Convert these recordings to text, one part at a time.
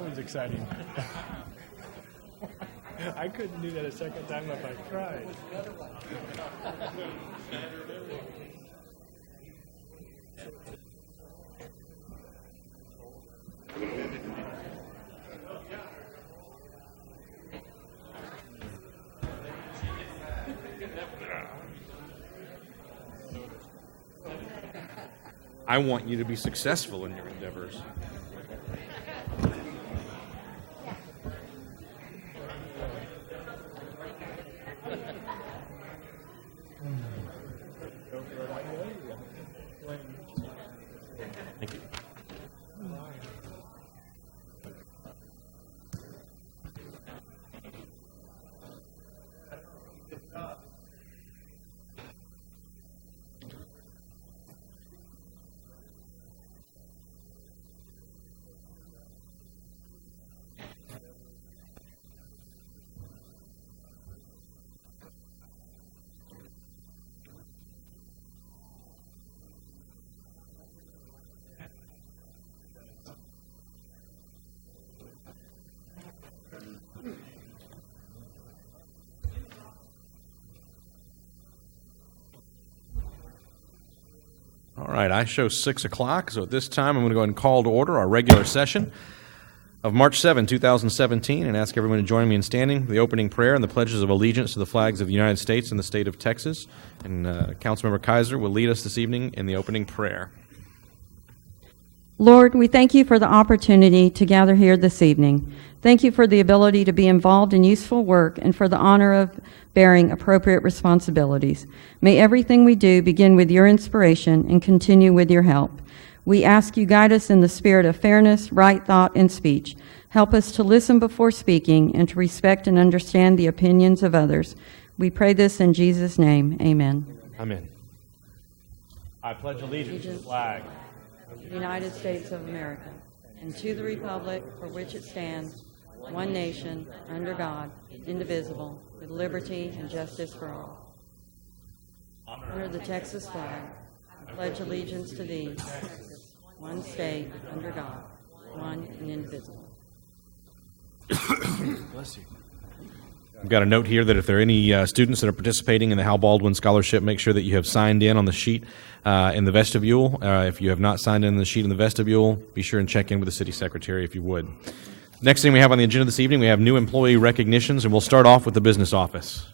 one's exciting. I couldn't do that a second time if I tried. I want you to be successful in your endeavors. Thank you. All right, I show 6 o'clock, so at this time I'm going to go ahead and call to order our regular session of March 7, 2017, and ask everyone to join me in standing for the opening prayer and the pledges of allegiance to the flags of the United States and the state of Texas. And Councilmember Kaiser will lead us this evening in the opening prayer. Lord, we thank you for the opportunity to gather here this evening. Thank you for the ability to be involved in useful work and for the honor of bearing appropriate responsibilities. May everything we do begin with your inspiration and continue with your help. We ask you guide us in the spirit of fairness, right thought, and speech. Help us to listen before speaking and to respect and understand the opinions of others. We pray this in Jesus' name. Amen. Amen. I pledge allegiance to the flag of the United States of America and to the republic for which it stands, one nation, under God, indivisible, with liberty and justice for all. Honor the Texas flag. I pledge allegiance to thee, one state, under God, one and indivisible. Bless you. I've got a note here that if there are any students that are participating in the Hal Baldwin Scholarship, make sure that you have signed in on the sheet in the vestibule. If you have not signed in the sheet in the vestibule, be sure and check in with the city secretary if you would. Next thing we have on the agenda this evening, we have new employee recognitions, and we'll start off with the business office.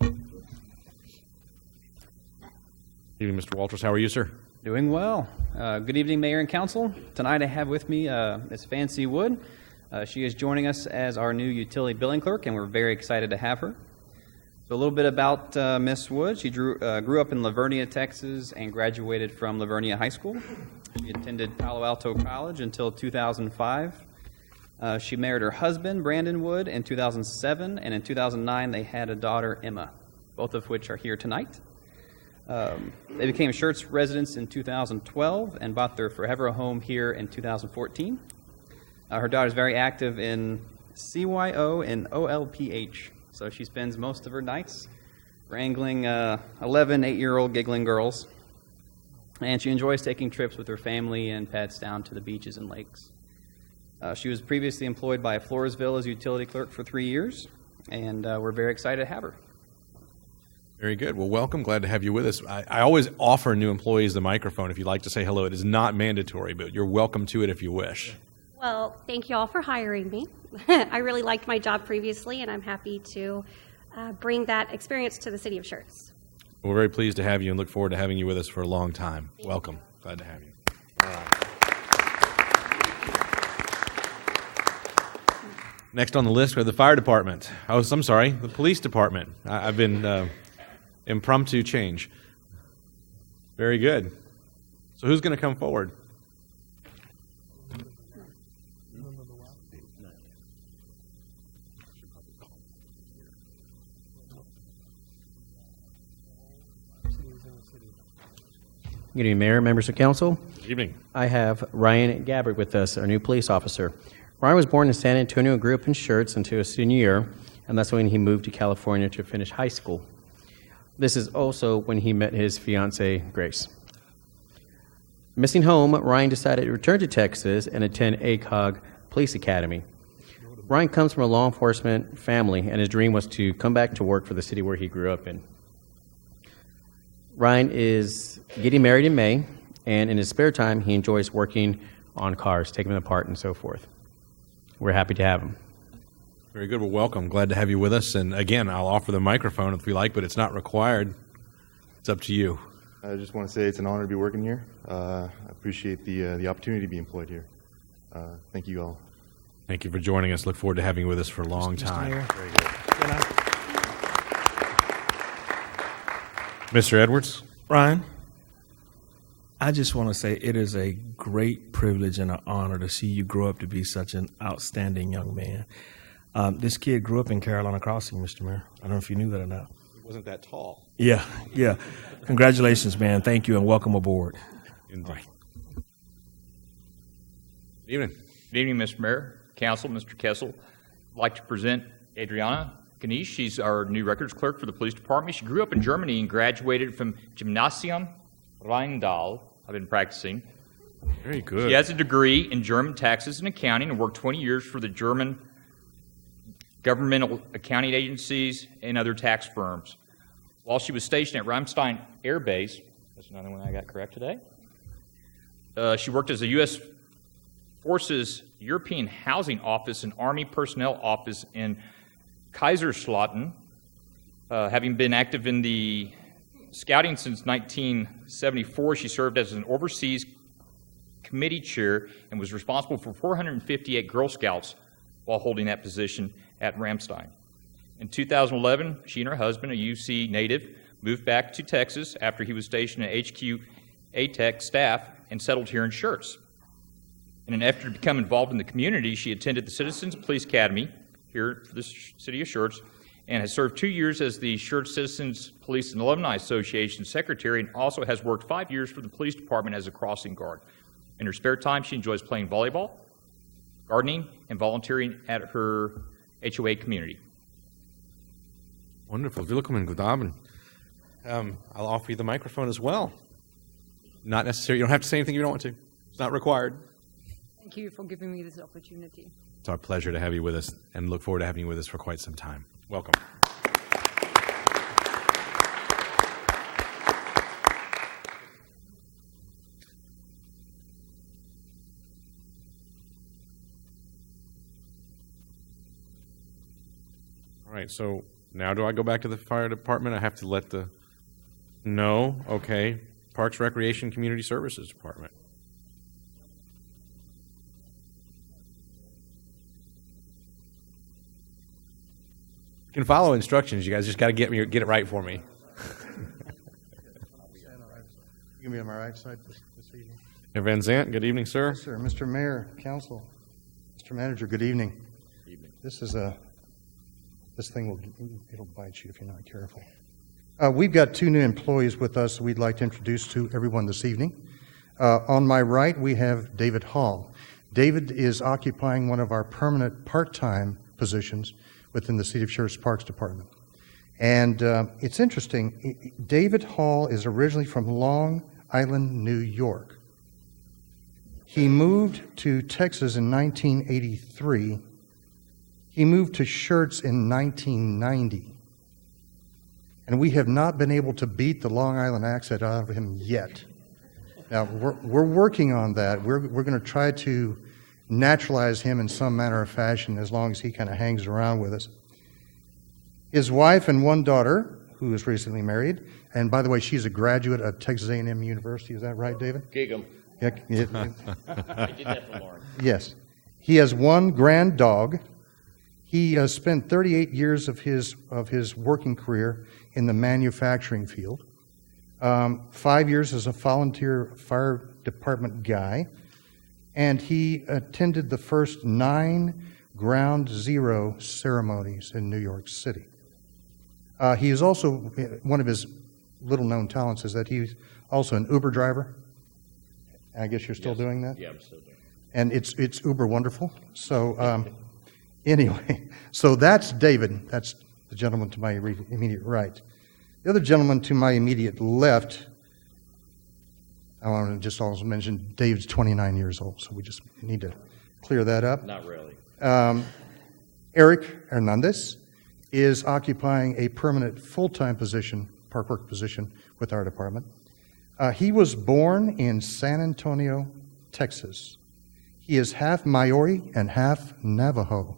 Good evening, Mr. Walters. How are you, sir? Doing well. Good evening, Mayor and Council. Tonight I have with me Ms. Fancy Wood. She is joining us as our new utility billing clerk, and we're very excited to have her. So a little bit about Ms. Wood. She grew up in Lavernia, Texas, and graduated from Lavernia High School. She attended Palo Alto College until 2005. She married her husband, Brandon Wood, in 2007, and in 2009 they had a daughter, Emma, both of which are here tonight. They became Schertz residents in 2012 and bought their forever home here in 2014. Her daughter is very active in CYO and OLPH, so she spends most of her nights wrangling 11 8-year-old giggling girls, and she enjoys taking trips with her family and pets down to the beaches and lakes. She was previously employed by Floresville as utility clerk for 3 years, and we're very excited to have her. Very good. Well, welcome. Glad to have you with us. I always offer new employees the microphone if you'd like to say hello. It is not mandatory, but you're welcome to it if you wish. Well, thank you all for hiring me. I really liked my job previously, and I'm happy to bring that experience to the city of Schertz. We're very pleased to have you and look forward to having you with us for a long time. Welcome. Glad to have you. All right. Next on the list, we have the fire department. Oh, I'm sorry, the police department. I've been impromptu change. Very good. So who's going to come forward? Good evening, Mayor, members of council. Good evening. I have Ryan Gabbard with us, our new police officer. Ryan was born in San Antonio and grew up in Schertz until his senior year, and that's when he moved to California to finish high school. This is also when he met his fiancée, Grace. Missing home, Ryan decided to return to Texas and attend ACOG Police Academy. Ryan comes from a law enforcement family, and his dream was to come back to work for the city where he grew up in. Ryan is getting married in May, and in his spare time, he enjoys working on cars, taking them apart and so forth. We're happy to have him. Very good. Well, welcome. Glad to have you with us. And again, I'll offer the microphone if you like, but it's not required. It's up to you. I just want to say it's an honor to be working here. I appreciate the opportunity to be employed here. Thank you all. Thank you for joining us. Look forward to having you with us for a long Mr. time. Mayor. Very good. Can I- Mr. Edwards? Ryan, I just want to say it is a great privilege and an honor to see you grow up to be such an outstanding young man. This kid grew up in Carolina Crossing, Mr. Mayor. I don't know if you knew that or not. He wasn't that tall. Yeah. Congratulations, man. Thank you and welcome aboard. Indeed. Good evening. Good evening, Mr. Mayor, Council, Mr. Kessel. I'd like to present Adriana Ganesh. She's our new records clerk for the police department. She grew up in Germany and graduated from Gymnasium Rheindal. I've been practicing. Very good. She has a degree in German taxes and accounting and worked 20 years for the German governmental accounting agencies and other tax firms. While she was stationed at Ramstein Air Base, that's another one I got correct today, she worked as a U.S. Forces European Housing Office and Army Personnel Office in Kaiserslautern, having been active in the scouting since 1974. She served as an overseas committee chair and was responsible for 458 Girl Scouts while holding that position at Ramstein. In 2011, she and her husband, a UC native, moved back to Texas after he was stationed at HQ ATEC staff and settled here in Schertz. In an effort to become involved in the community, she attended the Citizens Police Academy here for the city of Schertz and has served 2 years as the Schertz Citizens Police and Alumni Association secretary and also has worked 5 years for the police department as a crossing guard. In her spare time, she enjoys playing volleyball, gardening, and volunteering at her HOA community. Wonderful. Willkommen. Good Abend. I'll offer you the microphone as well. Not necessary. You don't have to say anything you don't want to. It's not required. Thank you for giving me this opportunity. It's our pleasure to have you with us and look forward to having you with us for quite some time. Welcome. All right, so now do I go back to the fire department? I have to let the... No? Okay. Parks, Recreation, Community Services Department. You can follow instructions. You guys just got to get it right for me. You can be on my right side this evening. Herr Van Zandt, good evening, sir. Yes, sir. Mr. Mayor, Council, Mr. Manager, good evening. This is this thing it'll bite you if you're not careful. We've got 2 new employees with us we'd like to introduce to everyone this evening. On my right, we have David Hall. David is occupying one of our permanent part-time positions within the City of Schertz Parks Department. And it's interesting, David Hall is originally from Long Island, New York. He moved to Texas in 1983. He moved to Schertz in 1990. And we have not been able to beat the Long Island accent out of him yet. Now, we're working on that. We're going to try to naturalize him in some manner or fashion as long as he kind of hangs around with us. His wife and 1 daughter, who is recently married, and by the way, she's a graduate of Texas A&M University. Is that right, David? Gig 'em. Yeah, I did that for Lauren. yes. He has 1 grand dog. He spent 38 years of his working career in the manufacturing field. 5 years as a volunteer fire department guy. And he attended the first 9 Ground Zero ceremonies in New York City. He is also, one of his little-known talents is that he's also an Uber driver. I guess you're still doing that? Yeah, I'm still doing it. And it's uber wonderful. So anyway, so that's David. That's the gentleman to my immediate right. The other gentleman to my immediate left, I want to just also mention Dave's 29 years old, so we just need to clear that up. Not really. Eric Hernandez is occupying a permanent full-time position, park work position with our department. He was born in San Antonio, Texas. He is half Maori and half Navajo.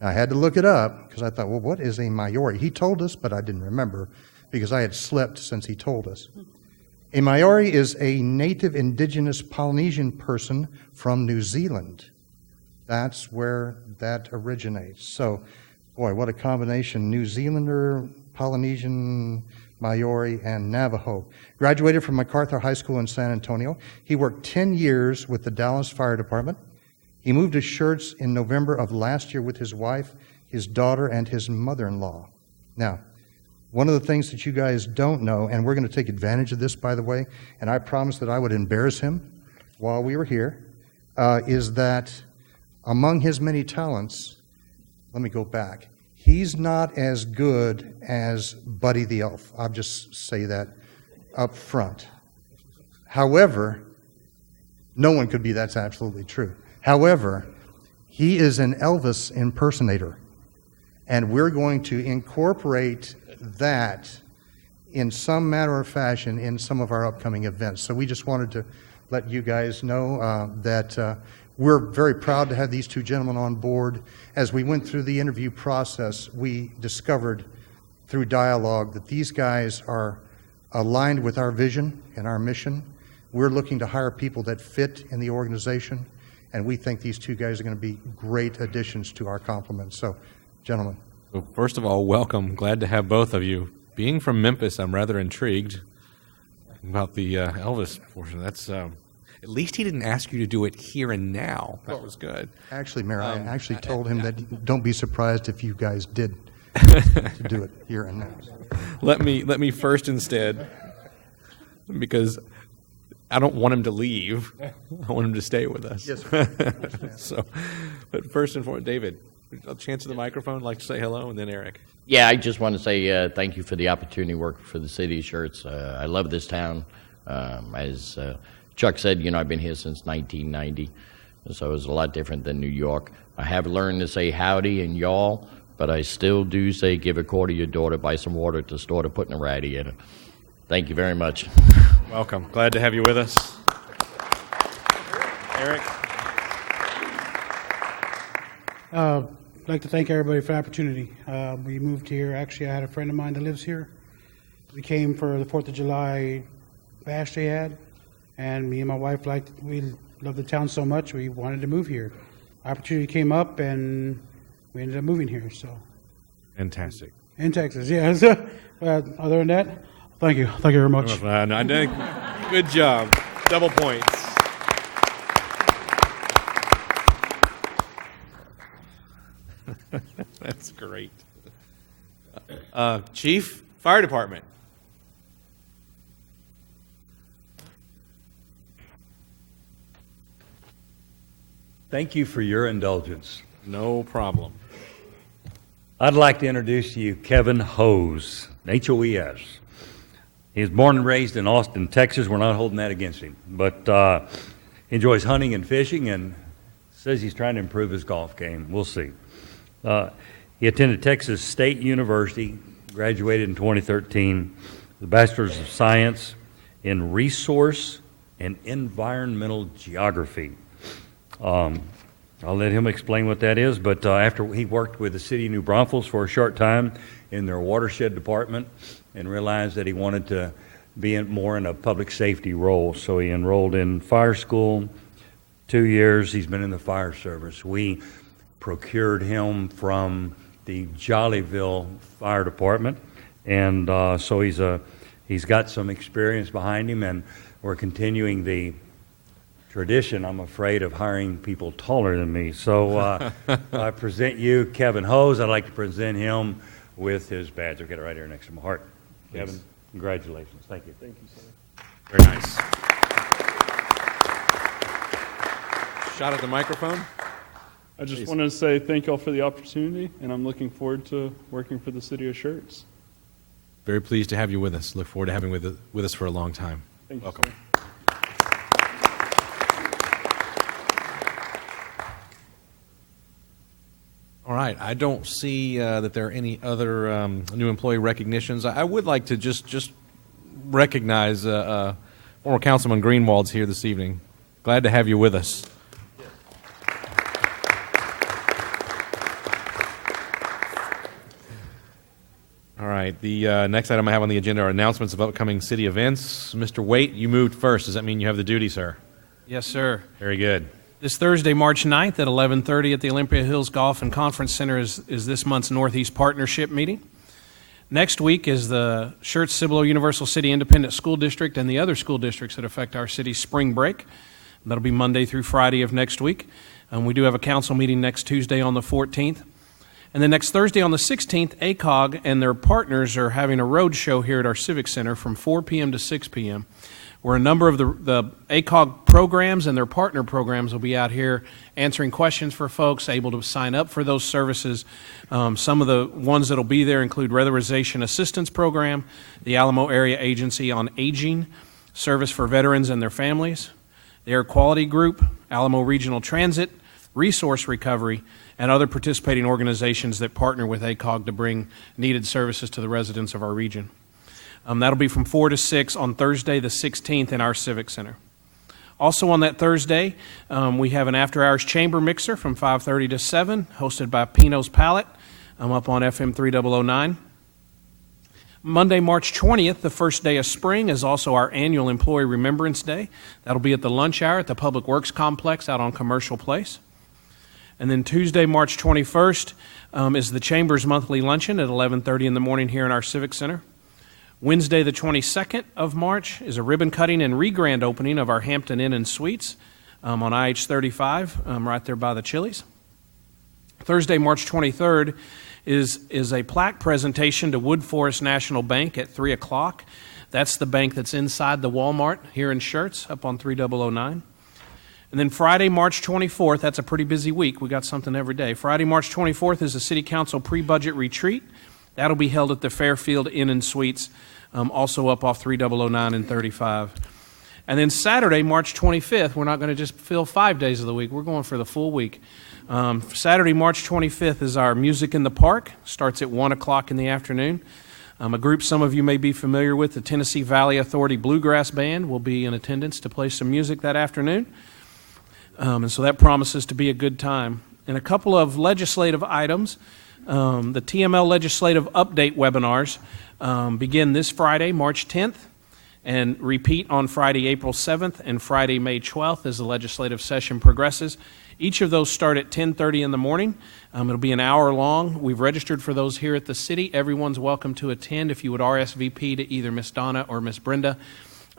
Now, I had to look it up because I thought, well, what is a Maori? He told us, but I didn't remember because I had slept since he told us. A Maori is a native indigenous Polynesian person from New Zealand. That's where that originates. So, boy, what a combination. New Zealander, Polynesian, Maori, and Navajo. Graduated from MacArthur High School in San Antonio. He worked 10 years with the Dallas Fire Department. He moved to Schertz in November of last year with his wife, his daughter, and his mother-in-law. Now, one of the things that you guys don't know, and we're going to take advantage of this, by the way, and I promised that I would embarrass him while we were here, is that among his many talents, let me go back, he's not as good as Buddy the Elf. I'll just say that up front. However, no one could be, that's absolutely true. However, he is an Elvis impersonator, and we're going to incorporate that in some manner or fashion in some of our upcoming events. So we just wanted to let you guys know that we're very proud to have these two gentlemen on board. As we went through the interview process, we discovered through dialogue that these guys are aligned with our vision and our mission. We're looking to hire people that fit in the organization, and we think these two guys are going to be great additions to our complement. So, gentlemen. Well, first of all, welcome. Glad to have both of you. Being from Memphis, I'm rather intrigued about the Elvis portion. That's at least he didn't ask you to do it here and now. That was good. Actually, Mayor, I actually told him that don't be surprised if you guys did to do it here and now. Let me first instead, because I don't want him to leave. I want him to stay with us. Yes, sir. So, but first and foremost, David, a chance at the microphone, like to say hello, and then Eric. Yeah, I just want to say thank you for the opportunity to work for the city of Schertz. I love this town. As Chuck said, I've been here since 1990, so it's a lot different than New York. I have learned to say howdy and y'all, but I still do say give a quarter to your daughter, buy some water at the store to put in a radiator. Thank you very much. Welcome. Glad to have you with us. Eric? I'd like to thank everybody for the opportunity. We moved here. Actually, I had a friend of mine that lives here. We came for the 4th of July bash they had, and me and my wife we love the town so much, we wanted to move here. Opportunity came up, and we ended up moving here. So, Fantastic. in Texas, yeah. So, other than that, thank you. Thank you very much. Good job. Double points. That's great. Chief, Fire Department. Thank you for your indulgence. No problem. I'd like to introduce to you Kevin Hose, H-O-E-S. He was born and raised in Austin, Texas. We're not holding that against him. But he enjoys hunting and fishing and says he's trying to improve his golf game. We'll see. He attended Texas State University, graduated in 2013, with a Bachelor's of Science in Resource and Environmental Geography. I'll let him explain what that is, but after he worked with the city of New Braunfels for a short time in their watershed department and realized that he wanted to be more in a public safety role, so he enrolled in fire school. 2 years he's been in the fire service. We procured him from the Jollyville Fire Department, and so he's got some experience behind him, and we're continuing the tradition, I'm afraid, of hiring people taller than me. So I present you Kevin Hose. I'd like to present him with his badge. I'll get it right here next to my heart. Kevin, congratulations. Thank you. Thank you, sir. Very nice. Shot at the microphone. I just wanted to say thank y'all for the opportunity, and I'm looking forward to working for the city of Schertz. Very pleased to have you with us. Look forward to having you with us for a long time. Thank you, Welcome. sir. All right. I don't see that there are any other new employee recognitions. I would like to just recognize former Councilman Greenwald's here this evening. Glad to have you with us. All right. The next item I have on the agenda are announcements of upcoming city events. Mr. Waite, you moved first. Does that mean you have the duty, sir? Yes, sir. Very good. This Thursday, March 9th at 11:30 at the Olympia Hills Golf and Conference Center is this month's Northeast Partnership meeting. Next week is the Schertz Cibolo Universal City Independent School District and the other school districts that affect our city's spring break. That'll be Monday through Friday of next week. We do have a council meeting next Tuesday on the 14th. And then next Thursday on the 16th, ACOG and their partners are having a road show here at our Civic Center from 4 p.m. to 6 p.m., where a number of the ACOG programs and their partner programs will be out here answering questions for folks able to sign up for those services. Some of the ones that will be there include Weatherization Assistance Program, the Alamo Area Agency on Aging, Service for Veterans and their Families, the Air Quality Group, Alamo Regional Transit, Resource Recovery, and other participating organizations that partner with ACOG to bring needed services to the residents of our region. That'll be from 4 to 6 on Thursday the 16th in our Civic Center. Also on that Thursday, we have an after-hours chamber mixer from 5:30 to 7, hosted by Pino's Palette. I'm up on FM 3009. Monday, March 20th, the first day of spring, is also our annual Employee Remembrance Day. That'll be at the lunch hour at the Public Works Complex out on Commercial Place. And then Tuesday, March 21st, is the Chamber's monthly luncheon at 11:30 in the morning here in our Civic Center. Wednesday, the 22nd of March, is a ribbon cutting and re-grand opening of our Hampton Inn and Suites on IH 35, right there by the Chili's. Thursday, March 23rd, is a plaque presentation to Wood Forest National Bank at 3 o'clock. That's the bank that's inside the Walmart here in Schertz, up on 3009. And then Friday, March 24th, that's a pretty busy week. We got something every day. Friday, March 24th is a City Council pre-budget retreat. That'll be held at the Fairfield Inn and Suites, also up off 3009 and 35. And then Saturday, March 25th, we're not going to just fill 5 days of the week. We're going for the full week. Saturday, March 25th is our Music in the Park. Starts at 1 o'clock in the afternoon. A group some of you may be familiar with, the Tennessee Valley Authority Bluegrass Band, will be in attendance to play some music that afternoon. And so that promises to be a good time. And a couple of legislative items. The TML Legislative Update webinars begin this Friday, March 10th, and repeat on Friday, April 7th, and Friday, May 12th as the legislative session progresses. Each of those start at 10:30 in the morning. It'll be an hour long. We've registered for those here at the city. Everyone's welcome to attend. If you would RSVP to either Miss Donna or Miss Brenda,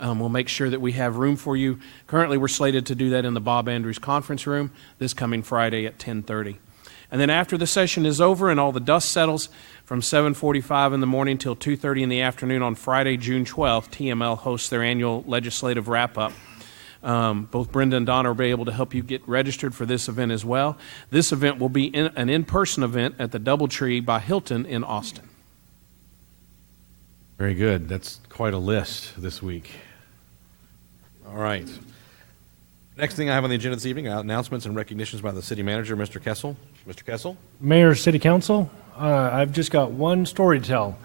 we'll make sure that we have room for you. Currently, we're slated to do that in the Bob Andrews Conference Room this coming Friday at 10:30. And then after the session is over and all the dust settles, from 7:45 in the morning till 2:30 in the afternoon on Friday, June 12th, TML hosts their annual legislative wrap-up. Both Brenda and Donna will be able to help you get registered for this event as well. This event will be an in-person event at the Doubletree by Hilton in Austin. Very good. That's quite a list this week. All right. Next thing I have on the agenda this evening, announcements and recognitions by the city manager, Mr. Kessel. Mr. Kessel? Mayor, City Council, I've just got one story to tell.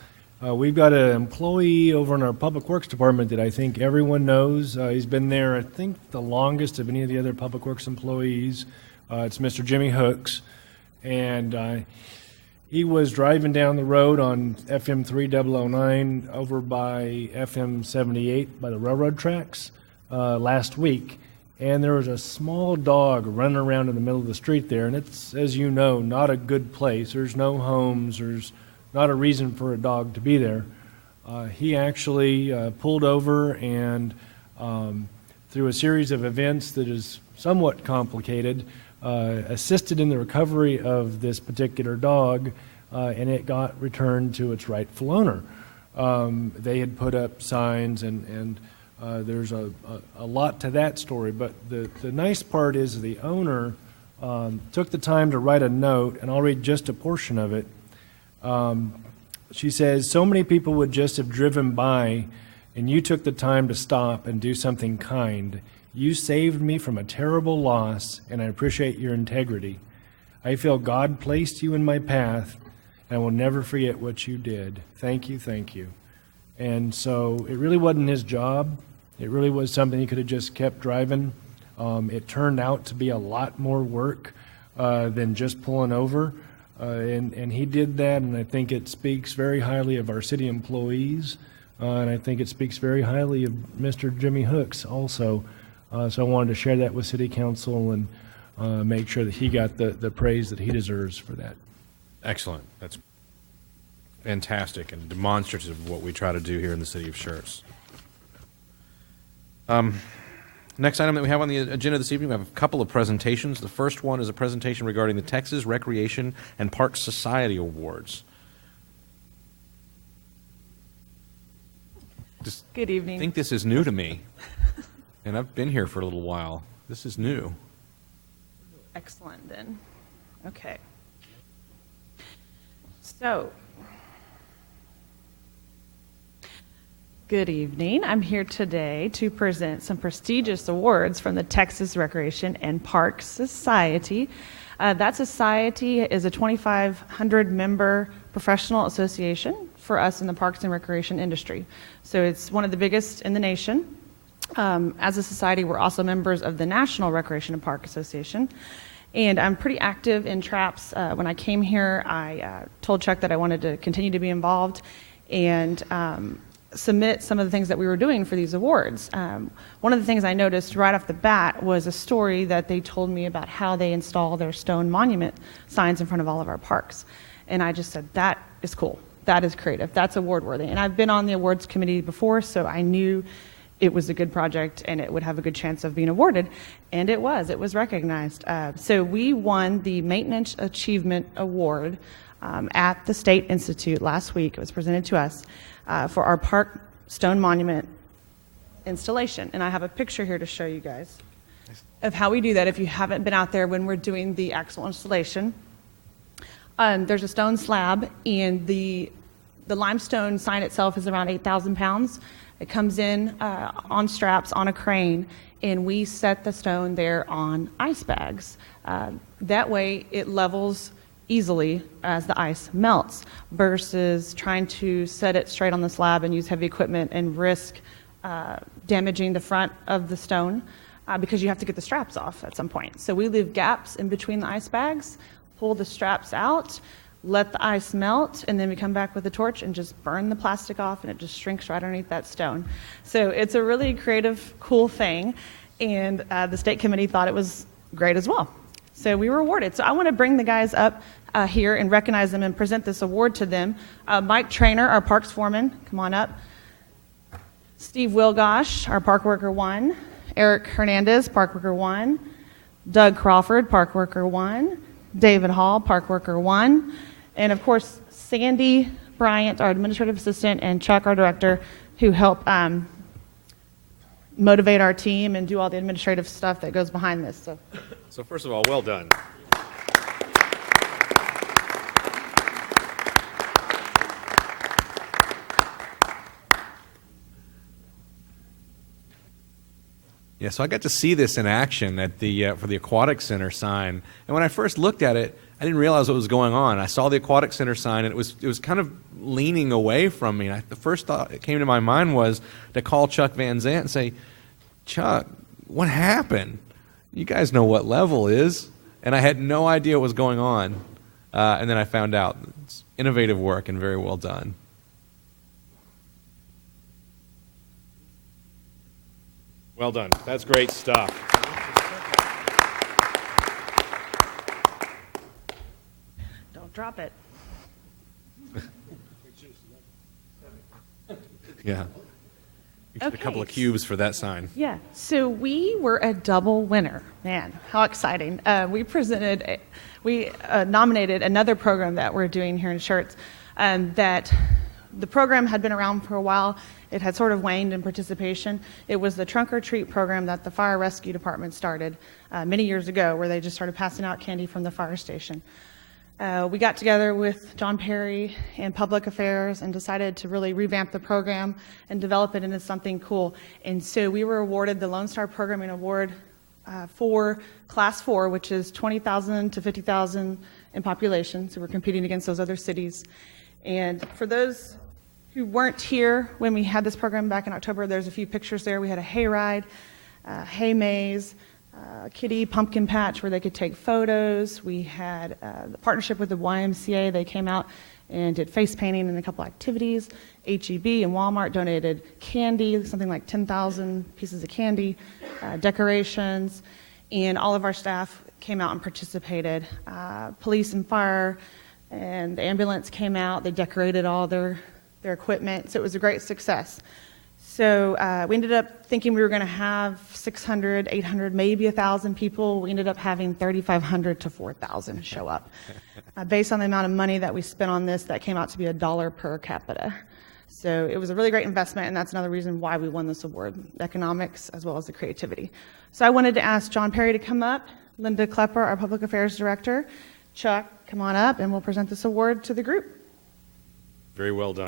We've got an employee over in our Public Works Department that I think everyone knows. He's been there, I think, the longest of any of the other Public Works employees. It's Mr. Jimmy Hooks. And he was driving down the road on FM 3009 over by FM 78 by the railroad tracks last week. And there was a small dog running around in the middle of the street there. And it's, as you know, not a good place. There's no homes. There's not a reason for a dog to be there. He actually pulled over and through a series of events that is somewhat complicated, assisted in the recovery of this particular dog, and it got returned to its rightful owner. They had put up signs, and there's a lot to that story, but the nice part is the owner took the time to write a note, and I'll read just a portion of it. She says, "So many people would just have driven by, and you took the time to stop and do something kind. You saved me from a terrible loss, and I appreciate your integrity. I feel God placed you in my path, and I will never forget what you did. Thank you, thank you. And so it really wasn't his job. It really was something he could have just kept driving. It turned out to be a lot more work than just pulling over. And he did that, and I think it speaks very highly of our city employees, and I think it speaks very highly of Mr. Jimmy Hooks also. So I wanted to share that with City Council and make sure that he got the praise that he deserves for that. Excellent. That's fantastic and demonstrative of what we try to do here in the city of Schertz. Next item that we have on the agenda this evening, we have a couple of presentations. The first one is a presentation regarding the Texas Recreation and Parks Society Awards. Good evening. I think this is new to me, and I've been here for a little while. This is new. Excellent, then. Okay. So, good evening. I'm here today to present some prestigious awards from the Texas Recreation and Parks Society. That society is a 2,500-member professional association for us in the parks and recreation industry. So it's one of the biggest in the nation. As a society, we're also members of the National Recreation and Park Association. And I'm pretty active in TRAPS. When I came here, I told Chuck that I wanted to continue to be involved and submit some of the things that we were doing for these awards. One of the things I noticed right off the bat was a story that they told me about how they install their stone monument signs in front of all of our parks. And I just said, that is cool. That is creative. That's award worthy. And I've been on the awards committee before, so I knew it was a good project and it would have a good chance of being awarded. And it was recognized. So we won the Maintenance Achievement Award at the State Institute last week. It was presented to us for our park stone monument installation. And I have a picture here to show you guys of how we do that if you haven't been out there when we're doing the actual installation. There's a stone slab, and the limestone sign itself is around 8,000 pounds. It comes in on straps on a crane, and we set the stone there on ice bags. That way it levels easily as the ice melts versus trying to set it straight on the slab and use heavy equipment and risk damaging the front of the stone because you have to get the straps off at some point. So we leave gaps in between the ice bags, pull the straps out, let the ice melt, and then we come back with a torch and just burn the plastic off, and it just shrinks right underneath that stone. So it's a really creative, cool thing, and the state committee thought it was great as well. So we were awarded. So I want to bring the guys up here and recognize them and present this award to them. Mike Trainer, our parks foreman, come on up. Steve Wilgosh, our park worker 1. Eric Hernandez, park worker 1. Doug Crawford, park worker 1. David Hall, park worker 1. And of course, Sandy Bryant, our administrative assistant, and Chuck, our director, who help motivate our team and do all the administrative stuff that goes behind this. So first of all, well done. Yeah, so I got to see this in action at the for the Aquatic Center sign, and when I first looked at it, I didn't realize what was going on. I saw the Aquatic Center sign, and it was kind of leaning away from me. And the first thought that came to my mind was to call Chuck Van Zant and say, Chuck, what happened? You guys know what level is. And I had no idea what was going on. And then I found out. It's innovative work and very well done. Well done. That's great stuff. Don't drop it. Yeah. You should a couple of cubes for that sign. Yeah. So we were a double winner. Man, how exciting. We nominated another program that we're doing here in Schertz that the program had been around for a while. It had sort of waned in participation. It was the Trunk or Treat program that the Fire Rescue Department started many years ago, where they just started passing out candy from the fire station. We got together with John Perry and Public Affairs and decided to really revamp the program and develop it into something cool. And so we were awarded the Lone Star Programming Award for Class 4, which is 20,000 to 50,000 in population. So we're competing against those other cities. And for those who weren't here when we had this program back in October, there's a few pictures there. We had a hayride, hay maze, kiddie pumpkin patch where they could take photos. We had the partnership with the YMCA. They came out and did face painting and a couple activities. HEB and Walmart donated candy, something like 10,000 pieces of candy, decorations, and all of our staff came out and participated. Police and fire and the ambulance came out. They decorated all their equipment, so it was a great success. So we ended up thinking we were going to have 600, 800, maybe 1,000 people. We ended up having 3,500 to 4,000 show up. Based on the amount of money that we spent on this, that came out to be $1 per capita. So it was a really great investment, and that's another reason why we won this award, the economics as well as the creativity. So I wanted to ask John Perry to come up, Linda Klepper, our Public Affairs Director, Chuck, come on up, and we'll present this award to the group. Very well done.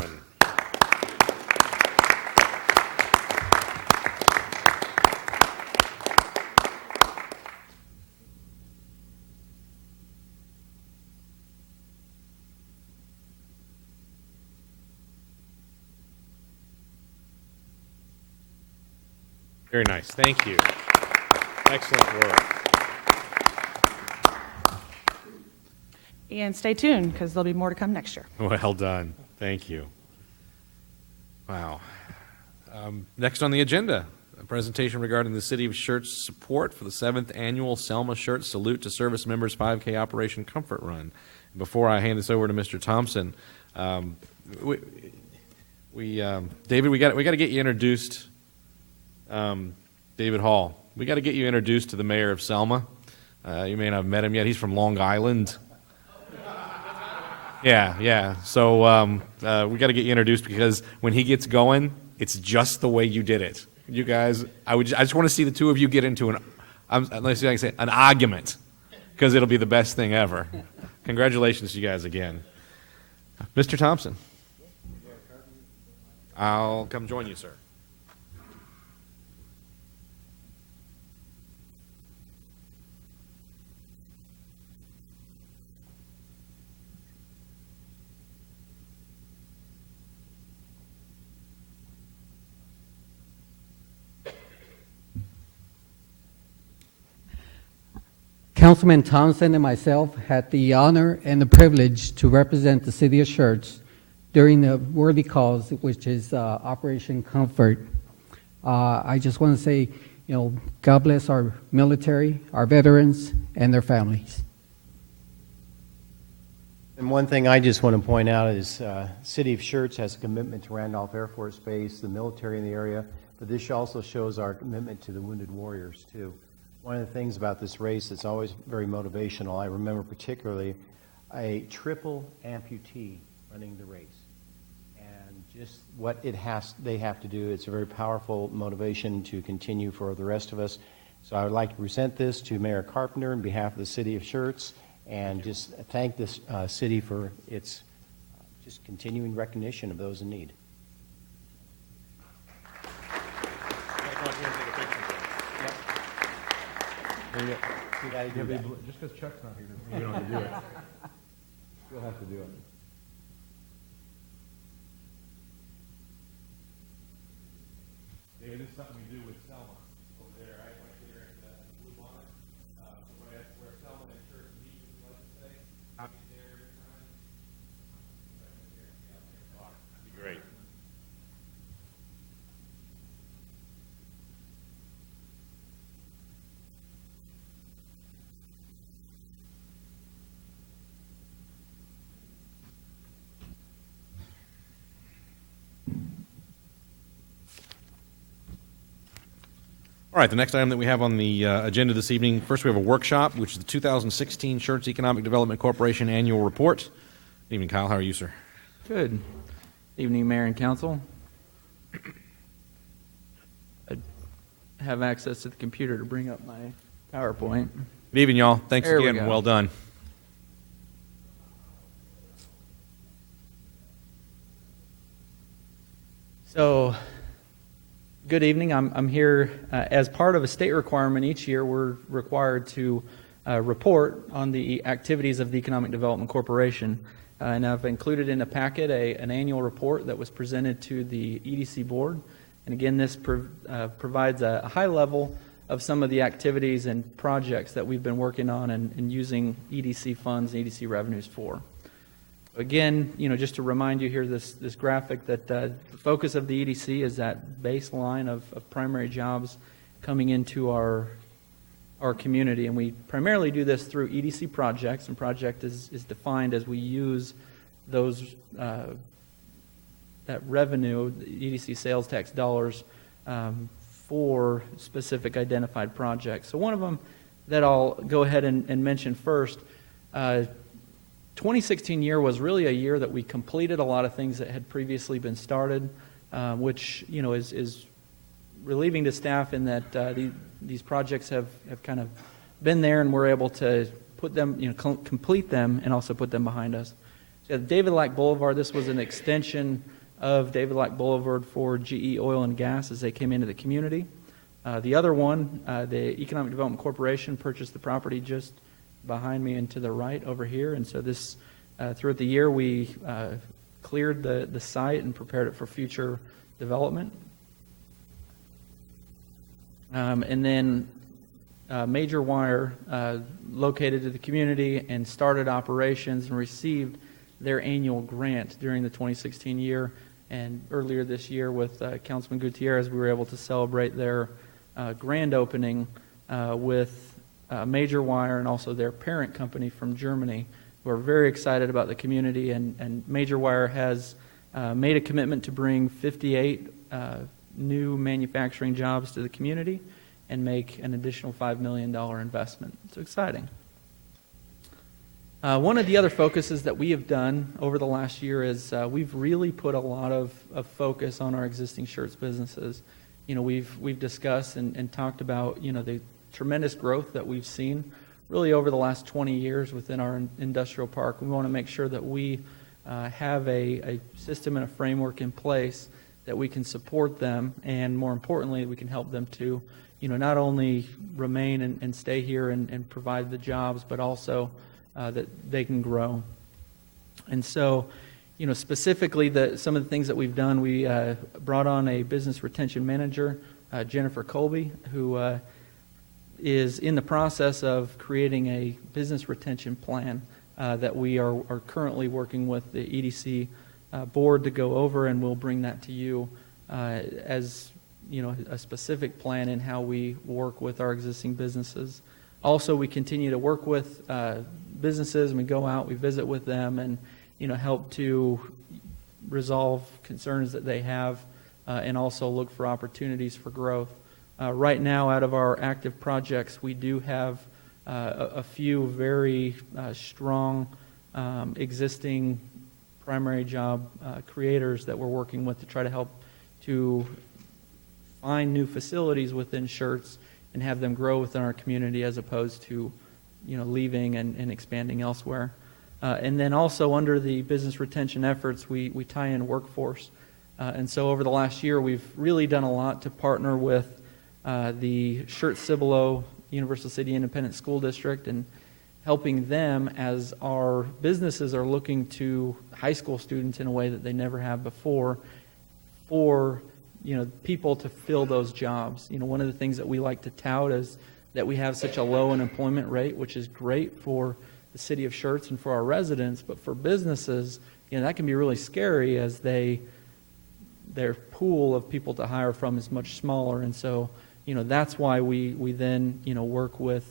Very nice. Thank you. Excellent work. And stay tuned, because there'll be more to come next year. Well done. Thank you. Wow. Next on the agenda, a presentation regarding the City of Schertz support for the 7th Annual Selma Schertz Salute to Service Members 5K Operation Comfort Run. Before I hand this over to Mr. Thompson, David, we got to get you introduced. David Hall, we got to get you introduced to the mayor of Selma. You may not have met him yet. He's from Long Island. Yeah. So we got to get you introduced, because when he gets going, it's just the way you did it. You guys, I just want to see the two of you get into let's see if I can say, an argument, because it'll be the best thing ever. Congratulations to you guys again. Mr. Thompson. I'll come join you, sir. Councilman Thompson and myself had the honor and the privilege to represent the city of Schertz during the worthy cause, which is Operation Comfort. I just want to say, God bless our military, our veterans, and their families. And one thing I just want to point out is City of Schertz has a commitment to Randolph Air Force Base, the military in the area, but this also shows our commitment to the wounded warriors, too. One of the things about this race that's always very motivational, I remember particularly a triple amputee running the race. And just what they have to do, it's a very powerful motivation to continue for the rest of us. So I would like to present this to Mayor Carpenter on behalf of the City of Schertz, and just thank this city for its just continuing recognition of those in need. Just because Chuck's not here doesn't mean you don't have to do it. You'll have to do it. David, this is something we do with Selma over there, right there at the Blue Bonnet. Where Selma and Schertz meet, would you like to say? I'll be there every time. That'd be great. All right, the next item that we have on the agenda this evening, first we have a workshop, which is the 2016 Schertz Economic Development Corporation Annual Report. Good evening, Kyle. How are you, sir? Good evening, Mayor and Council. I have access to the computer to bring up my PowerPoint. Good evening, y'all. Thanks There we again. go. Well done. So Good evening. I'm here as part of a state requirement. Each year we're required to report on the activities of the Economic Development Corporation. And I've included in a packet an annual report that was presented to the EDC board. And again, this provides a high level of some of the activities and projects that we've been working on and using EDC funds and EDC revenues for. Again, just to remind you here, this graphic that the focus of the EDC is that baseline of primary jobs coming into our community, and we primarily do this through EDC projects, and project is defined as we use those that revenue, EDC sales tax dollars, for specific identified projects. So one of them that I'll go ahead and mention first. 2016 year was really a year that we completed a lot of things that had previously been started, which is relieving to staff in that these projects have kind of been there, and we're able to put them, complete them, and also put them behind us. So David Lack Boulevard, this was an extension of David Lack Boulevard for GE Oil and Gas as they came into the community. The other one, the Economic Development Corporation purchased the property just behind me and to the right over here, and so this throughout the year we cleared the site and prepared it for future development. And then Major Wire located to the community and started operations and received their annual grant during the 2016 year. And earlier this year with Councilman Gutierrez, we were able to celebrate their grand opening with Major Wire and also their parent company from Germany, who are very excited about the community. And Major Wire has made a commitment to bring 58 new manufacturing jobs to the community and make an additional $5 million investment. It's exciting. One of the other focuses that we have done over the last year is we've really put a lot of focus on our existing Schertz businesses. We've discussed and talked about the tremendous growth that we've seen really over the last 20 years within our industrial park. We want to make sure that we have a system and a framework in place that we can support them, and more importantly, we can help them to not only remain and stay here and provide the jobs, but also that they can grow. And so, specifically, some of the things that we've done, we brought on a business retention manager, Jennifer Colby, who is in the process of creating a business retention plan that we are currently working with the EDC board to go over, and we'll bring that to you as a specific plan in how we work with our existing businesses. Also, we continue to work with businesses, and we go out, we visit with them, and help to resolve concerns that they have, and also look for opportunities for growth. Right now, out of our active projects, we do have a few very strong existing primary job creators that we're working with to try to help to find new facilities within Schertz and have them grow within our community, as opposed to leaving and expanding elsewhere. And then also under the business retention efforts, we tie in workforce. And so over the last year, we've really done a lot to partner with the Schertz-Cibolo Universal City Independent School District, and helping them as our businesses are looking to high school students in a way that they never have before, for people to fill those jobs. One of the things that we like to tout is that we have such a low unemployment rate, which is great for the city of Schertz and for our residents, but for businesses, that can be really scary as their pool of people to hire from is much smaller. And so, that's why we then, work with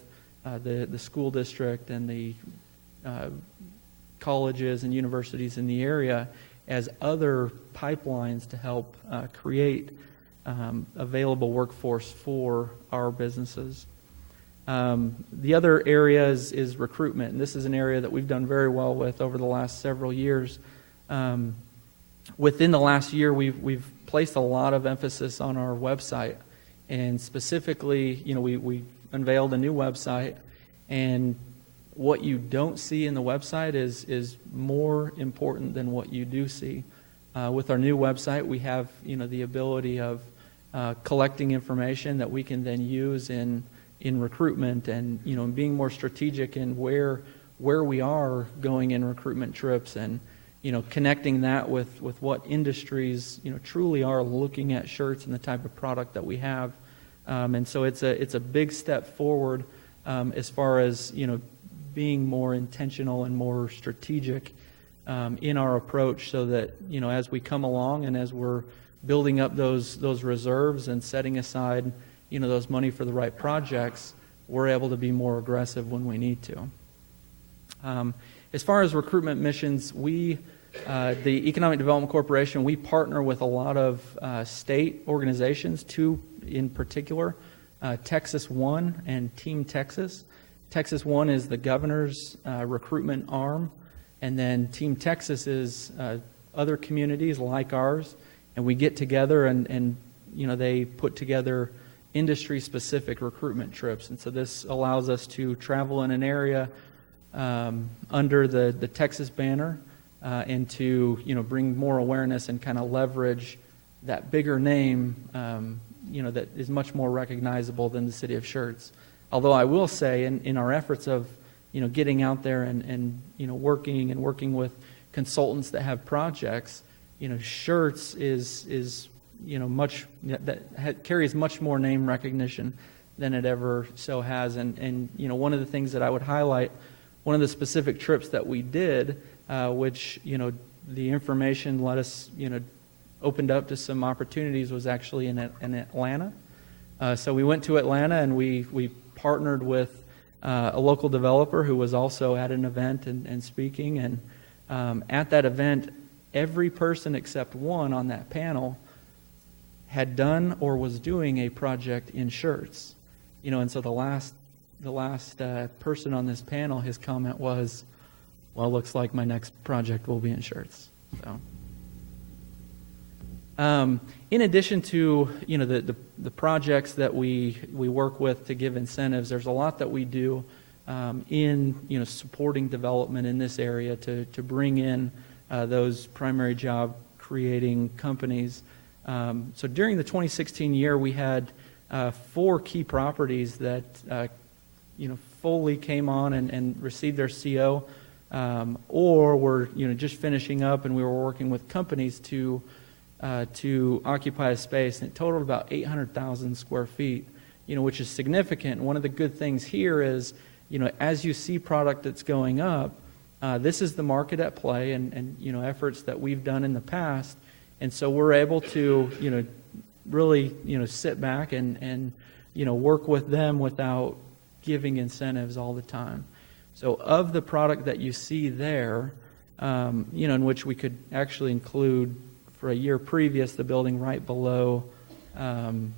the school district and the colleges and universities in the area as other pipelines to help create available workforce for our businesses. The other area is recruitment, and this is an area that we've done very well with over the last several years. Within the last year, we've placed a lot of emphasis on our website, and specifically, we unveiled a new website, and what you don't see in the website is more important than what you do see. With our new website, we have the ability of collecting information that we can then use in recruitment, and being more strategic in where we are going in recruitment trips, and connecting that with what industries truly are looking at Schertz and the type of product that we have. And so it's a big step forward as far as being more intentional and more strategic in our approach, so that as we come along and as we're building up those reserves and setting aside those money for the right projects, we're able to be more aggressive when we need to. As far as recruitment missions, the Economic Development Corporation, we partner with a lot of state organizations, two in particular, Texas One and Team Texas. Texas One is the governor's recruitment arm, and then Team Texas is other communities like ours, and we get together and they put together industry-specific recruitment trips. And so this allows us to travel in an area under the Texas banner and to bring more awareness and kind of leverage that bigger name that is much more recognizable than the city of Schertz. Although I will say in our efforts of getting out there and working with consultants that have projects, Schertz is carries much more name recognition than it ever so has. And one of the things that I would highlight, one of the specific trips that we did, which the information let us opened up to some opportunities, was actually in Atlanta. So we went to Atlanta and we partnered with a local developer who was also at an event and speaking. And at that event, every person except one on that panel had done or was doing a project in Schertz. And so the last person on this panel, his comment was, "Well, looks like my next project will be in Schertz." So, in addition to the projects that we work with to give incentives, there's a lot that we do in supporting development in this area to bring in those primary job creating companies. So during the 2016 year, we had 4 key properties that fully came on and received their CO, or were just finishing up, and we were working with companies to occupy a space, and it totaled about 800,000 square feet, which is significant. One of the good things here is, as you see product that's going up, this is the market at play, and efforts that we've done in the past, and so we're able to really sit back and work with them without giving incentives all the time. So of the product that you see there, in which we could actually include, for a year previous, the building right below on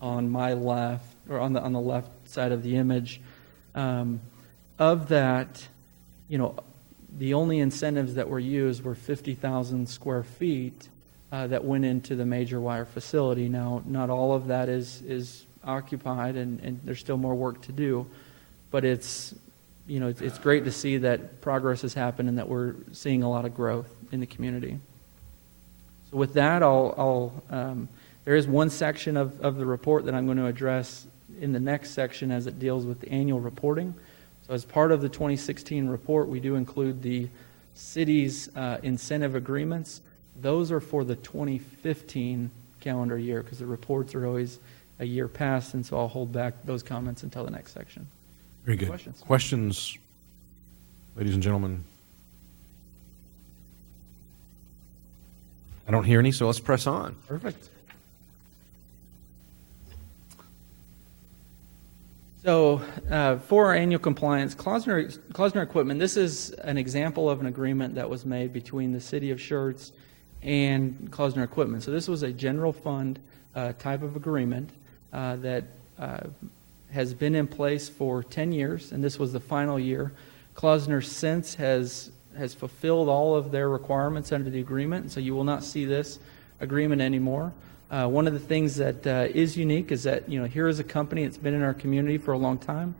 my left, or on the left side of the image, of that, the only incentives that were used were 50,000 square feet that went into the major wire facility. Now, not all of that is occupied, and there's still more work to do, but it's great to see that progress has happened and that we're seeing a lot of growth in the community. So with that, there is one section of the report that I'm going to address in the next section as it deals with the annual reporting. So as part of the 2016 report, we do include the city's incentive agreements. Those are for the 2015 calendar year, because the reports are always a year past, and so I'll hold back those comments until the next section. Very good. Questions, ladies and gentlemen? I don't hear any, so let's press on. Perfect. So for our annual compliance, Klausner Equipment, this is an example of an agreement that was made between the city of Schertz and Klausner Equipment. So this was a general fund type of agreement that has been in place for 10 years, and this was the final year. Klausner since has fulfilled all of their requirements under the agreement, so you will not see this agreement anymore. One of the things that is unique is that here is a company that's been in our community for a long time.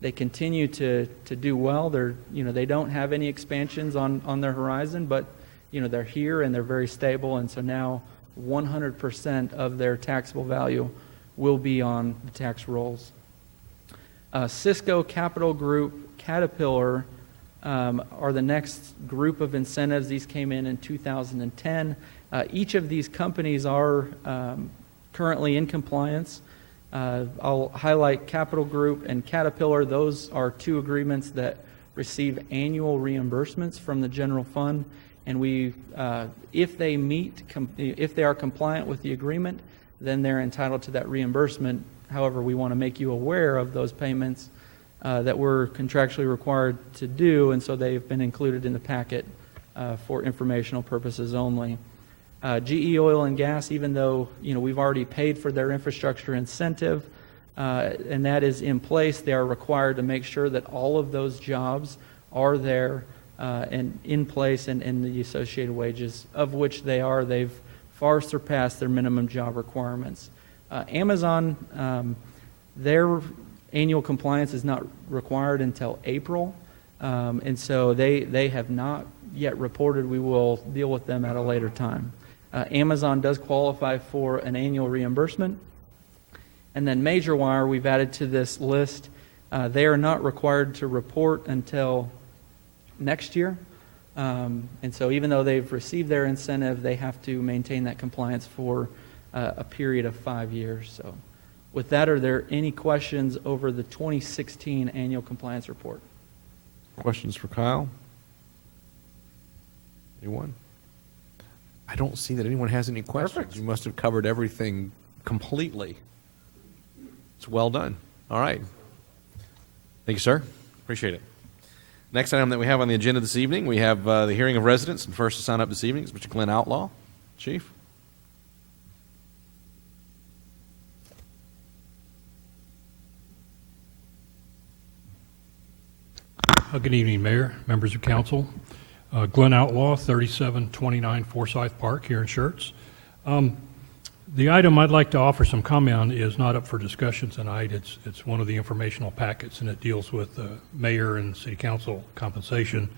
They continue to do well. They don't have any expansions on their horizon, but they're here and they're very stable. And so now 100% of their taxable value will be on the tax rolls. Cisco, Capital Group, Caterpillar are the next group of incentives. These came in 2010. Each of these companies are currently in compliance. I'll highlight Capital Group and Caterpillar. Those are two agreements that receive annual reimbursements from the general fund, and if they are compliant with the agreement, then they're entitled to that reimbursement. However, we want to make you aware of those payments that we're contractually required to do, and so they've been included in the packet for informational purposes only. GE Oil and Gas, even though we've already paid for their infrastructure incentive, and that is in place, they are required to make sure that all of those jobs are there and in place, and the associated wages, of which they've far surpassed their minimum job requirements. Amazon, their annual compliance is not required until April, and so they have not yet reported. We will deal with them at a later time. Amazon does qualify for an annual reimbursement. And then Major Wire, we've added to this list. They are not required to report until next year. And so even though they've received their incentive, they have to maintain that compliance for a period of 5 years. So with that, are there any questions over the 2016 annual compliance report? Questions for Kyle? Anyone? I don't see that anyone has any questions. Perfect. You must have covered everything completely. It's well done. All right. Thank you, sir. Appreciate it. Next item that we have on the agenda this evening, we have the hearing of residents. And first to sign up this evening is Mr. Glenn Outlaw. Chief. Good evening, Mayor, members of council. Glenn Outlaw, 3729 Forsyth Park here in Schertz. The item I'd like to offer some comment on is not up for discussion tonight. It's one of the informational packets, and it deals with mayor and city council compensation.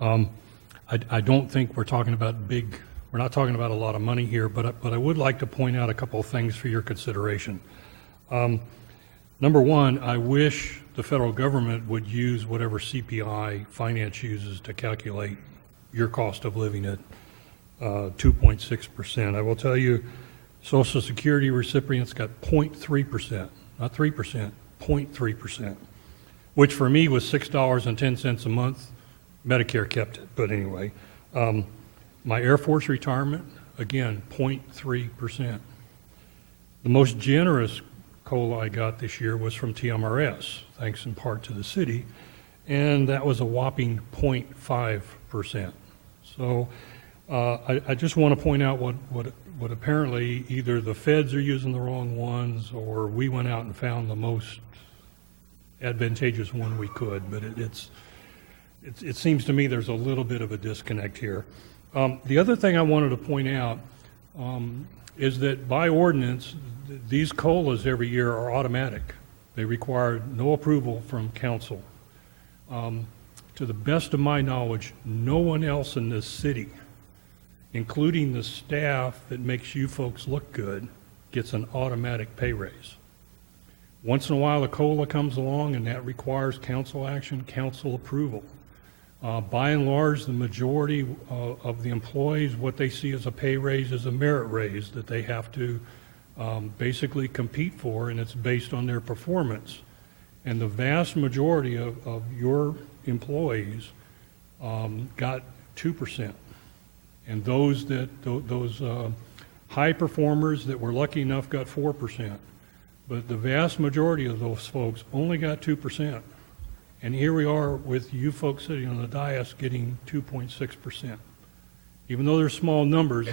I don't think we're talking about we're not talking about a lot of money here, but I would like to point out a couple of things for your consideration. Number one, I wish the federal government would use whatever CPI finance uses to calculate your cost of living at 2.6%. I will tell you, Social Security recipients got 0.3%, not 3%, 0.3%, which for me was $6.10 a month. Medicare kept it, but anyway. My Air Force retirement, again, 0.3%. The most generous COLA I got this year was from TMRS, thanks in part to the city, and that was a whopping 0.5%. So I just want to point out what apparently either the feds are using the wrong ones or we went out and found the most advantageous one we could, but it seems to me there's a little bit of a disconnect here. The other thing I wanted to point out is that by ordinance, these COLAs every year are automatic. They require no approval from council. To the best of my knowledge, no one else in this city, including the staff that makes you folks look good, gets an automatic pay raise. Once in a while, a COLA comes along, and that requires council action, council approval. By and large, the majority of the employees, what they see as a pay raise is a merit raise that they have to basically compete for, and it's based on their performance. And the vast majority of your employees got 2%. And those high performers that were lucky enough got 4%. But the vast majority of those folks only got 2%. And here we are with you folks sitting on the dais getting 2.6%. Even though they're small numbers,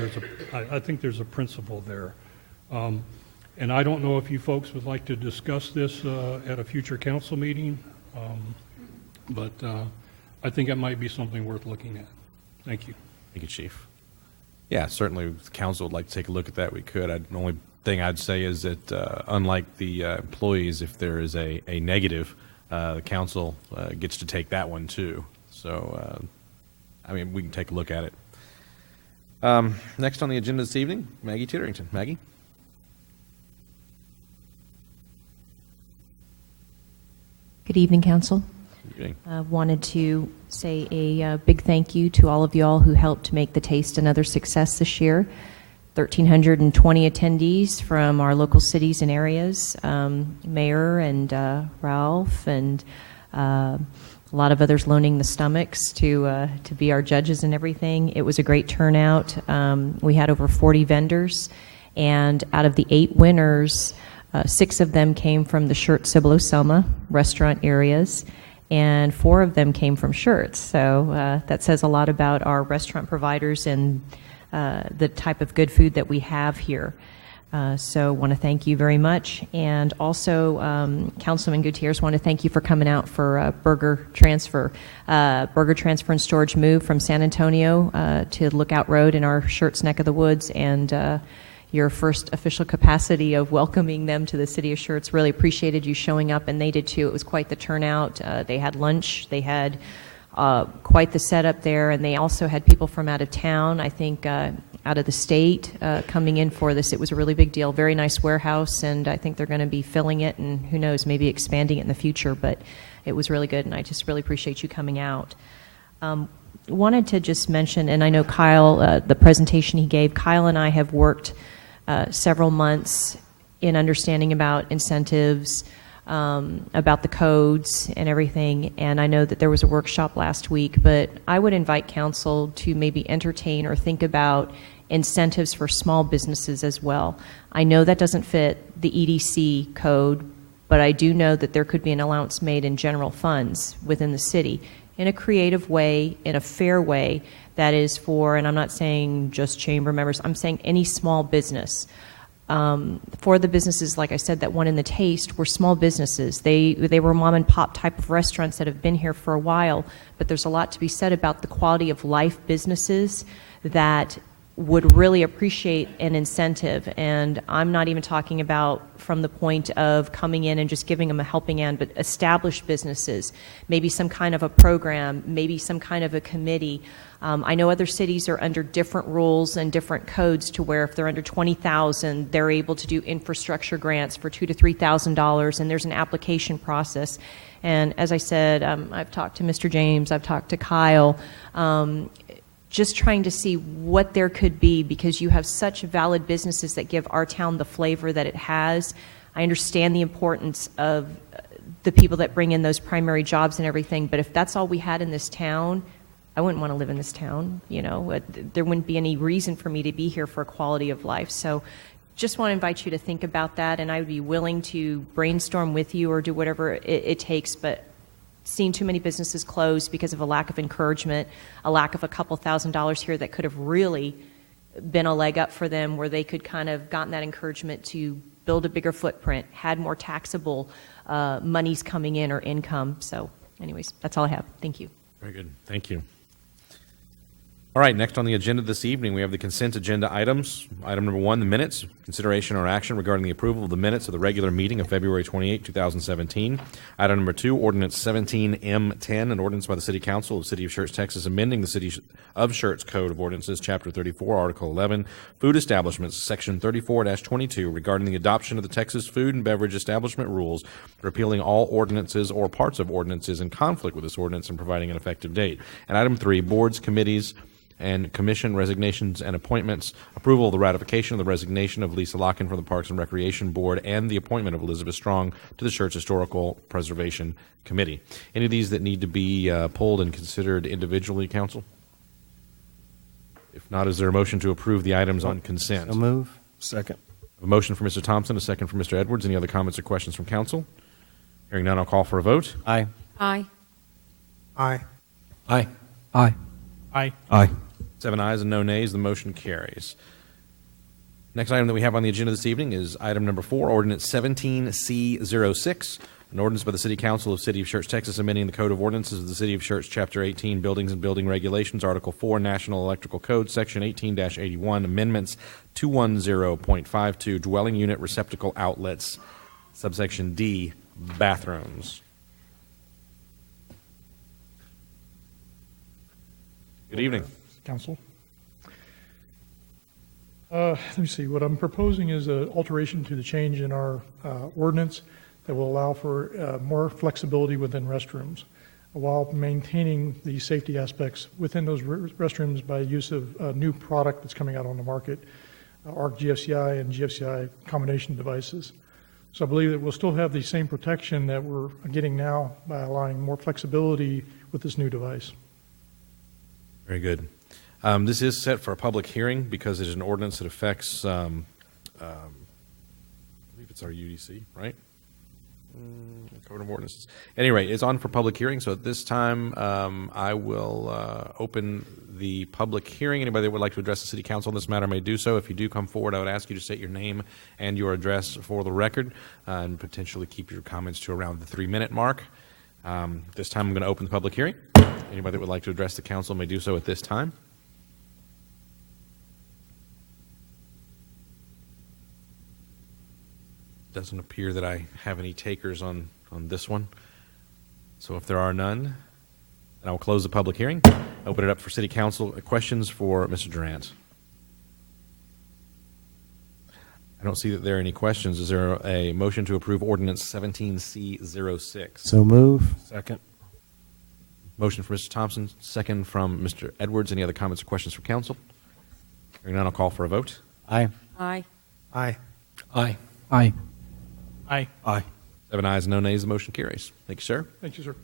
I think there's a principle there. And I don't know if you folks would like to discuss this at a future council meeting, but I think it might be something worth looking at. Thank you. Thank you, Chief. Yeah, certainly if the council would like to take a look at that, we could. The only thing I'd say is that unlike the employees, if there is a negative, the council gets to take that one too. So, I mean, we can take a look at it. Next on the agenda this evening, Maggie Titterington. Maggie? Good evening, Council. Good evening. Wanted to say a big thank you to all of you all who helped make the Taste another success this year. 1,320 attendees from our local cities and areas, Mayor and Ralph and a lot of others loaning the stomachs to be our judges and everything. It was a great turnout. We had over 40 vendors, and out of the 8 winners, 6 of them came from the Schertz Cibolo Selma restaurant areas, and 4 of them came from Schertz. So that says a lot about our restaurant providers and the type of good food that we have here. So want to thank you very much. And also, Councilman Gutierrez, want to thank you for coming out for Burger Transfer and Storage move from San Antonio to Lookout Road in our Schertz neck of the woods, and your first official capacity of welcoming them to the city of Schertz. Really appreciated you showing up, and they did too. It was quite the turnout. They had lunch. They had quite the setup there, and they also had people from out of town, I think out of the state, coming in for this. It was a really big deal. Very nice warehouse, and I think they're going to be filling it, and who knows, maybe expanding it in the future, but it was really good, and I just really appreciate you coming out. Wanted to just mention, and I know Kyle, the presentation he gave, Kyle and I have worked several months in understanding about incentives, about the codes and everything, and I know that there was a workshop last week, but I would invite council to maybe entertain or think about incentives for small businesses as well. I know that doesn't fit the EDC code, but I do know that there could be an allowance made in general funds within the city in a creative way, in a fair way, that is for, and I'm not saying just chamber members, I'm saying any small business. For the businesses, like I said, that won in the Taste were small businesses. They were mom and pop type of restaurants that have been here for a while, but there's a lot to be said about the quality of life businesses that would really appreciate an incentive. And I'm not even talking about from the point of coming in and just giving them a helping hand, but established businesses, maybe some kind of a program, maybe some kind of a committee. I know other cities are under different rules and different codes to where if they're under 20,000, they're able to do infrastructure grants for $2,000 to $3,000, and there's an application process. And as I said, I've talked to Mr. James, I've talked to Kyle, just trying to see what there could be, because you have such valid businesses that give our town the flavor that it has. I understand the importance of the people that bring in those primary jobs and everything, but if that's all we had in this town, I wouldn't want to live in this town. You know, there wouldn't be any reason for me to be here for a quality of life. So just want to invite you to think about that, and I would be willing to brainstorm with you or do whatever it takes, but seen too many businesses close because of a lack of encouragement, a lack of a couple $1,000s here that could have really been a leg up for them, where they could kind of gotten that encouragement to build a bigger footprint, had more taxable monies coming in or income. So anyways, that's all I have. Thank you. Very good. Thank you. All right, next on the agenda this evening, we have the consent agenda items. Item number 1, the minutes. Consideration or action regarding the approval of the minutes of the regular meeting of February 28, 2017. Item number 2, Ordinance 17M10, an ordinance by the City Council of the City of Schertz, Texas, amending the City of Schertz Code of Ordinances, Chapter 34, Article 11, Food Establishments, Section 34-22, regarding the adoption of the Texas Food and Beverage Establishment Rules, repealing all ordinances or parts of ordinances in conflict with this ordinance and providing an effective date. And item 3, boards, committees, and commission resignations and appointments, approval of the ratification of the resignation of Lisa Locken from the Parks and Recreation Board, and the appointment of Elizabeth Strong to the Schertz Historical Preservation Committee. Any of these that need to be pulled and considered individually, Council? If not, is there a motion to approve the items on consent? So move. Second. A motion for Mr. Thompson, a second for Mr. Edwards. Any other comments or questions from Council? Hearing none, I'll call for a vote. Aye. Aye. Aye. Aye. Aye. Aye. Aye. 7 ayes and no nays. The motion carries. Next item that we have on the agenda this evening is item number 4, Ordinance 17C06, an ordinance by the City Council of the City of Schertz, Texas, amending the Code of Ordinances of the City of Schertz, Chapter 18, Buildings and Building Regulations, Article 4, National Electrical Code, Section 18-81, Amendments 210.52, Dwelling Unit Receptacle Outlets, Subsection D, Bathrooms. Good evening. Council. Let me see, what I'm proposing is an alteration to the change in our ordinance that will allow for more flexibility within restrooms while maintaining the safety aspects within those restrooms by use of a new product that's coming out on the market, ARC GFCI and GFCI combination devices. So I believe that we'll still have the same protection that we're getting now by allowing more flexibility with this new device. Very good. This is set for a public hearing because it is an ordinance that affects, I believe it's our UDC, right? Code of Ordinances. At any rate, it's on for public hearing, so at this time, I will open the public hearing. Anybody that would like to address the City Council on this matter may do so. If you do come forward, I would ask you to state your name and your address for the record, and potentially keep your comments to around the 3-minute mark. This time, I'm going to open the public hearing. Anybody that would like to address the council may do so at this time. Doesn't appear that I have any takers on this one. So if there are none, then I will close the public hearing. Open it up for City Council questions for Mr. Durant. I don't see that there are any questions. Is there a motion to approve Ordinance 17C06? So move. Second. Motion from Mr. Thompson, second from Mr. Edwards. Any other comments or questions from council? Hearing none, I'll call for a vote. Aye. Aye. Aye. Aye. Aye. Aye. Aye. 7 ayes, no nays. The motion carries. Thank you, sir. Thank you, sir.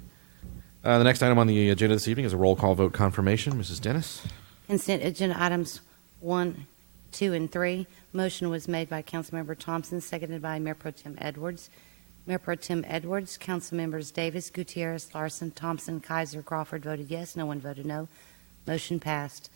The next item on the agenda this evening is a roll call vote confirmation. Mrs. Dennis. Consent agenda items 1, 2, and 3. Motion was made by Councilmember Thompson, seconded by Mayor Pro Tem Edwards. Mayor Pro Tem Edwards, Councilmembers Davis, Gutierrez, Larson, Thompson, Kaiser, Crawford voted yes. No one voted no. Motion passed.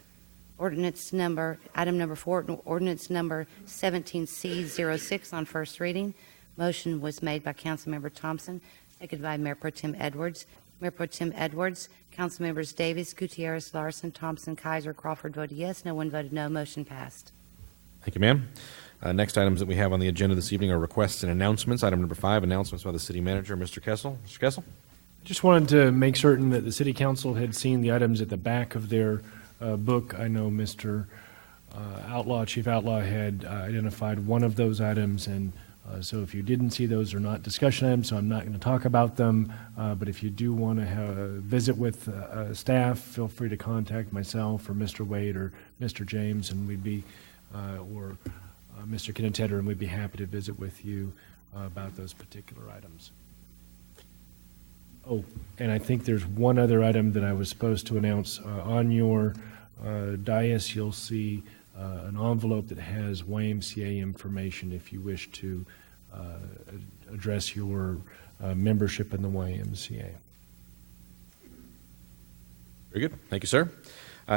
Item number 4, ordinance number 17C06 on first reading. Motion was made by Councilmember Thompson, seconded by Mayor Pro Tem Edwards. Mayor Pro Tem Edwards, Councilmembers Davis, Gutierrez, Larson, Thompson, Kaiser, Crawford voted yes. No one voted no. Motion passed. Thank you, ma'am. Next items that we have on the agenda this evening are requests and announcements. Item number 5, announcements by the city manager, Mr. Kessel. Mr. Kessel? Just wanted to make certain that the city council had seen the items at the back of their book. I know Mr. Chief Outlaw had identified one of those items, and so if you didn't see those, they're not discussion items, so I'm not going to talk about them. But if you do want to have a visit with staff, feel free to contact myself or Mr. Wade or Mr. James, and we'd be, or Mr. Kinneteder, and we'd be happy to visit with you about those particular items. Oh, and I think there's one other item that I was supposed to announce. On your dais, you'll see an envelope that has YMCA information if you wish to address your membership in the YMCA. Very good. Thank you, sir.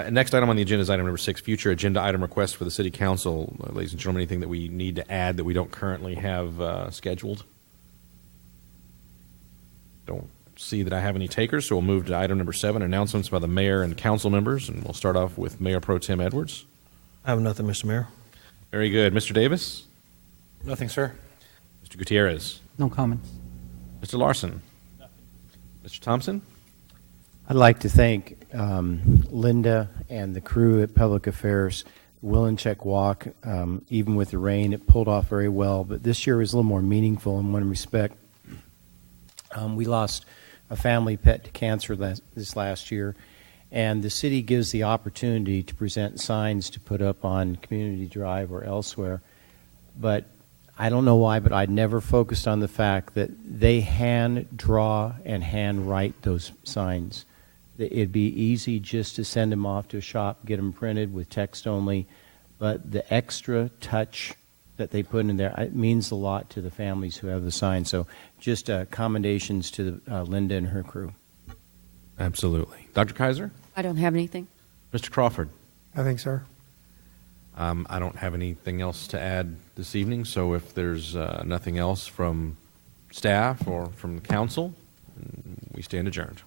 Next item on the agenda is item number 6, future agenda item request for the city council. Ladies and gentlemen, anything that we need to add that we don't currently have scheduled? Don't see that I have any takers, so we'll move to item number 7, announcements by the mayor and council members, and we'll start off with Mayor Pro Tem Edwards. I have nothing, Mr. Mayor. Very good. Mr. Davis? Nothing, sir. Mr. Gutierrez? No comments. Mr. Larson? Nothing. Mr. Thompson? I'd like to thank Linda and the crew at Public Affairs. Willencheck Walk, even with the rain, it pulled off very well, but this year was a little more meaningful in one respect. We lost a family pet to cancer this last year, and the city gives the opportunity to present signs to put up on Community Drive or elsewhere. But I don't know why, but I'd never focused on the fact that they hand draw and hand write those signs. It'd be easy just to send them off to a shop, get them printed with text only, but the extra touch that they put in there, it means a lot to the families who have the sign. So just commendations to Linda and her crew. Absolutely. Dr. Kaiser? I don't have anything. Mr. Crawford? Nothing, sir. I don't have anything else to add this evening, so if there's nothing else from staff or from the council, we stand adjourned.